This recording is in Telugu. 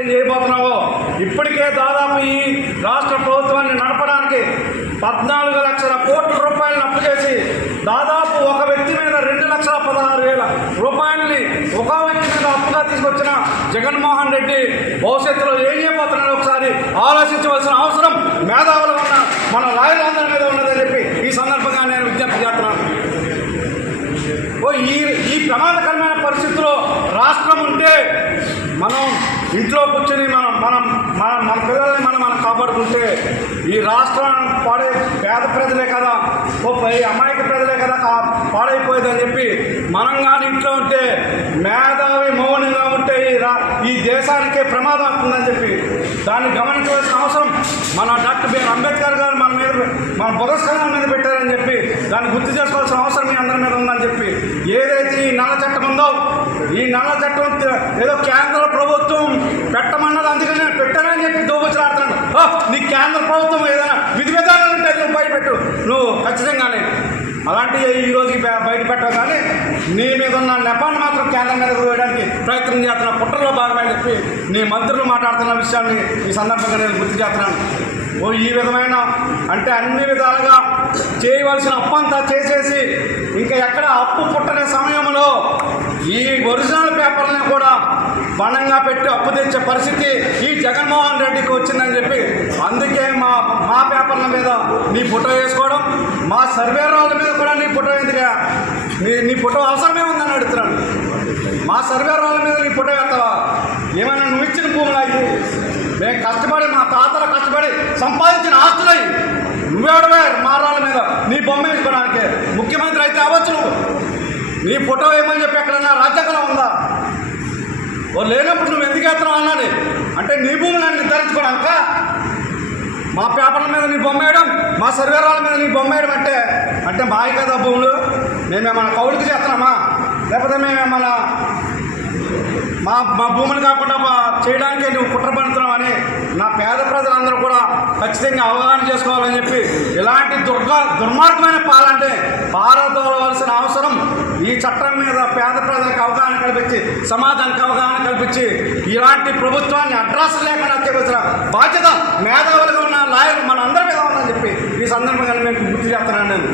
ఏం చేయబోతున్నావో ఇప్పటికే దాదాపు ఈ రాష్ట్ర ప్రభుత్వాన్ని నడపడానికి 14 లక్షల కోట్ల రూపాయలను అప్పు చేసి దాదాపు ఒక వ్యక్తి మీద 2,16,000 రూపాయలని ఒక వ్యక్తి మీద అప్పుగా తీసుకొచ్చిన జగన్మోహన్ రెడ్డి భవిష్యత్తులో ఏం చేయబోతున్నాడో ఒకసారి ఆలోచించవలసిన అవసరం మేధావులు ఉన్న మన లాయర్లందరి మీద ఉన్నదని చెప్పి ఈ సందర్భంగా నేను విజ్ఞప్తి చేస్తున్నాను. ఈ ప్రమాదకరమైన పరిస్థితుల్లో రాష్ట్రం ఉంటే మనం ఇంట్లో కూర్చొని మన పిల్లల్ని మనం కాపాడుకుంటే ఈ రాష్ట్రాన్ని పేద ప్రజలే కదా అమాయక ప్రజలే కదా పాడైపోయేదని చెప్పి మనం కానీ ఇంట్లో ఉంటే మేధావి మౌనంగా ఉంటే ఈ దేశానికే ప్రమాదం అవుతుందని చెప్పి దాన్ని గమనించవలసిన అవసరం మన డాక్టర్ బిఆర్ అంబేద్కర్ గారు మన పురస్కారాల మీద పెట్టారని చెప్పి దాన్ని గుర్తు చేసుకోవాల్సిన అవసరం మీ అందరి మీద ఉందని చెప్పి ఏదైతే ఈ నల్ల చట్టం ఉందో ఈ నల్ల చట్టం ఏదో కేంద్ర ప్రభుత్వం పెట్టమన్నది అందుకని పెట్టానని చెప్పి దోబుచ్చులాడుతున్నాడు. నీ కేంద్ర ప్రభుత్వం ఏదైనా విధి విధానాలు ఉంటే నువ్వు బయటపెట్టు, నువ్వు ఖచ్చితంగానే అలాంటివి ఈరోజుకి బయట పెట్టవు. కానీ నీ మీద ఉన్న నెపాన్ని మాత్రం కేంద్రం మీద వేయడానికి ప్రయత్నం చేస్తున్న కుట్రలో భాగమని చెప్పి నీ మంత్రులు మాట్లాడుతున్న విషయాన్ని ఈ సందర్భంగా నేను గుర్తు చేస్తున్నాను. ఈ విధమైన అంటే అన్ని విధాలుగా చేయవలసిన అప్పంతా చేసేసి ఇంకా ఎక్కడ అప్పు పుట్టనే సమయంలో ఈ ఒరిజినల్ పేపర్లని కూడా బలంగా పెట్టి అప్పు తెచ్చే పరిస్థితి ఈ జగన్మోహన్ రెడ్డికి వచ్చిందని చెప్పి అందుకే మా పేపర్ల మీద నీ ఫోటో వేసుకోవడం, మా సర్వేరాల మీద కూడా నీ ఫోటో ఎందుకు నీ ఫోటో అవసరమే ఉందని అడుగుతున్నాను. మా సర్వేరాల మీద నీ ఫోటో వేస్తావా? ఏమైనా నువ్వు ఇచ్చిన భూములు అయ్యి మేము కష్టపడి మా తాతలు కష్టపడి సంపాదించిన ఆస్తులయ్యి నువ్వేడవే మారాల మీద నీ బొమ్మ వేసుకోవడానికి ముఖ్యమంత్రి అయితే అవ్వచ్చు. నువ్వు నీ ఫోటో ఏమని చెప్పి ఎక్కడన్నా రాజ్యాంగం ఉందా? లేనప్పుడు నువ్వు ఎందుకు వేస్తున్నావు అన్నది అంటే నీ భూములను నిర్ధారించుకోవడానిక మా పేపర్ల మీద నీ బొమ్మ వేయడం, మా సర్వేరాల మీద నీ బొమ్మ వేయడం అంటే మాయ కదా భూములు. మేమేమన్నా కౌలుకి చేస్తున్నామా? లేకపోతే మేమేమన్నా మా భూములు కాకుండా చేయడానికే నువ్వు కుట్ర పడుతున్నావు అని నా పేద ప్రజలందరూ కూడా ఖచ్చితంగా అవగాహన చేసుకోవాలని చెప్పి ఇలాంటి దుర్మార్గమైన పాలంటే పారదోలవలసిన అవసరం ఈ చట్టం మీద పేద ప్రజలకు అవగాహన కల్పించి సమాజానికి అవగాహన కల్పించి ఇలాంటి ప్రభుత్వాన్ని అడ్రస్ లేకుండా చేయవలసిన బాధ్యత మేధావులుగా ఉన్న లాయర్లు మన అందరి మీద ఉందని చెప్పి ఈ సందర్భంగా మేము గుర్తు చేస్తున్నాను నేను.